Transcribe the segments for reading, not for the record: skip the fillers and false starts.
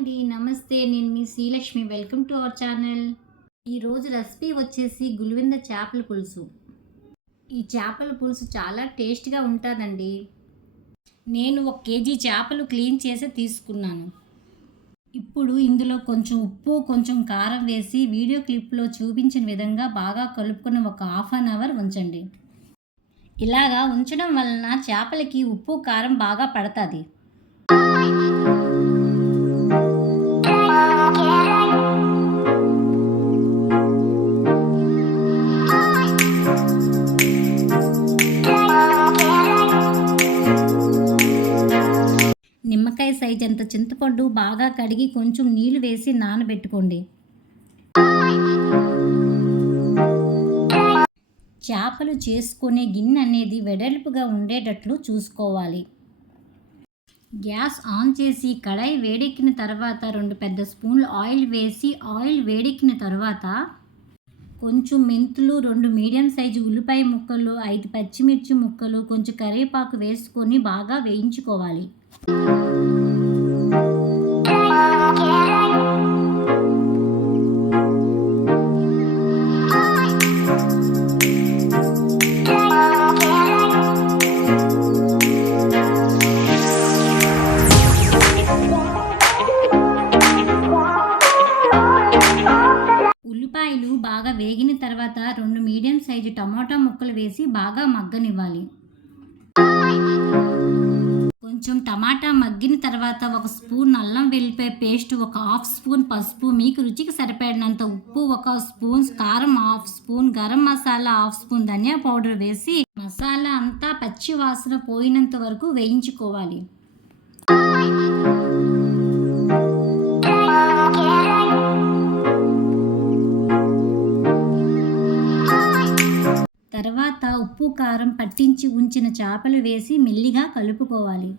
అండి, నమస్తే. నేను మీ Srilakshmi. Welcome to our channel. ఈరోజు రెసిపీ వచ్చేసి గులివెంద చేపల పులుసు. ఈ చేపల పులుసు చాలా టేస్ట్గా ఉంటుందండి. నేను 1 కేజీ చేపలు క్లీన్ చేసి తీసుకున్నాను. ఇప్పుడు ఇందులో కొంచెం ఉప్పు, కొంచెం కారం వేసి వీడియో క్లిప్లో చూపించిన విధంగా బాగా కలుపుకొని ఒక హాఫ్ అన్ అవర్ ఉంచండి. ఇలాగా ఉంచడం వలన చేపలకి ఉప్పు కారం బాగా పడుతుంది. నిమ్మకాయ సైజ్ అంత చింతపండు బాగా కడిగి కొంచెం నీళ్లు వేసి నానబెట్టుకోండి. చేపలు చేసుకునే గిన్నె అనేది వెడల్పుగా ఉండేటట్లు చూసుకోవాలి. గ్యాస్ ఆన్ చేసి కడాయి వేడెక్కిన తర్వాత 2 పెద్ద స్పూన్లు ఆయిల్ వేసి ఆయిల్ వేడెక్కిన తర్వాత కొంచెం మెంతులు, 2 మీడియం సైజు ఉల్లిపాయ ముక్కలు, 5 పచ్చిమిర్చి ముక్కలు, కొంచెం కరివేపాకు వేసుకొని బాగా వేయించుకోవాలి. ఉల్లిపాయలు బాగా వేగిన తర్వాత 2 మీడియం సైజు టమాటా ముక్కలు వేసి బాగా మగ్గనివ్వాలి. కొంచెం టమాటా మగ్గిన తర్వాత 1 స్పూన్ అల్లం వెల్లిపాయ పేస్ట్, 1 హాఫ్ స్పూన్ పసుపు, మీకు రుచికి సరిపడినంత ఉప్పు, 1 స్పూన్ కారం, half spoon garam masala, half spoon ధనియా పౌడర్ వేసి మసాలా అంతా పచ్చి వాసన పోయినంత వరకు వేయించుకోవాలి. తర్వాత ఉప్పు కారం పట్టించి ఉంచిన చేపలు వేసి మెల్లిగా కలుపుకోవాలి.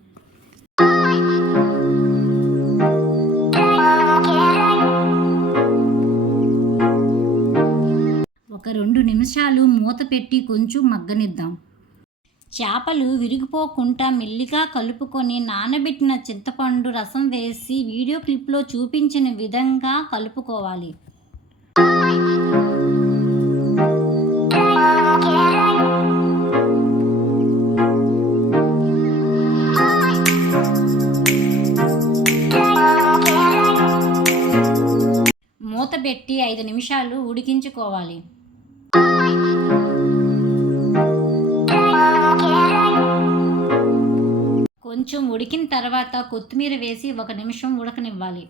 ఒక 2 నిమిషాలు మూత పెట్టి కొంచెం మగ్గనిద్దాం. చేపలు విరిగిపోకుండా మెల్లిగా కలుపుకొని నానబెట్టిన చింతపండు రసం వేసి వీడియో క్లిప్లో చూపించిన విధంగా కలుపుకోవాలి. మూత పెట్టి 5 నిమిషాలు ఉడికించుకోవాలి. కొంచెం ఉడికిన తర్వాత కొత్తిమీర వేసి 1 నిమిషం ఉడకనివ్వాలి.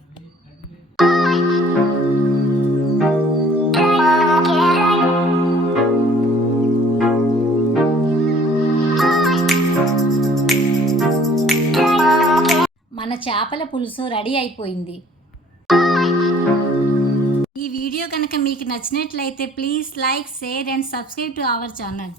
మన చేపల పులుసు రెడీ అయిపోయింది. ఈ వీడియో కనుక మీకు నచ్చినట్లయితే please like, share and subscribe to our channel.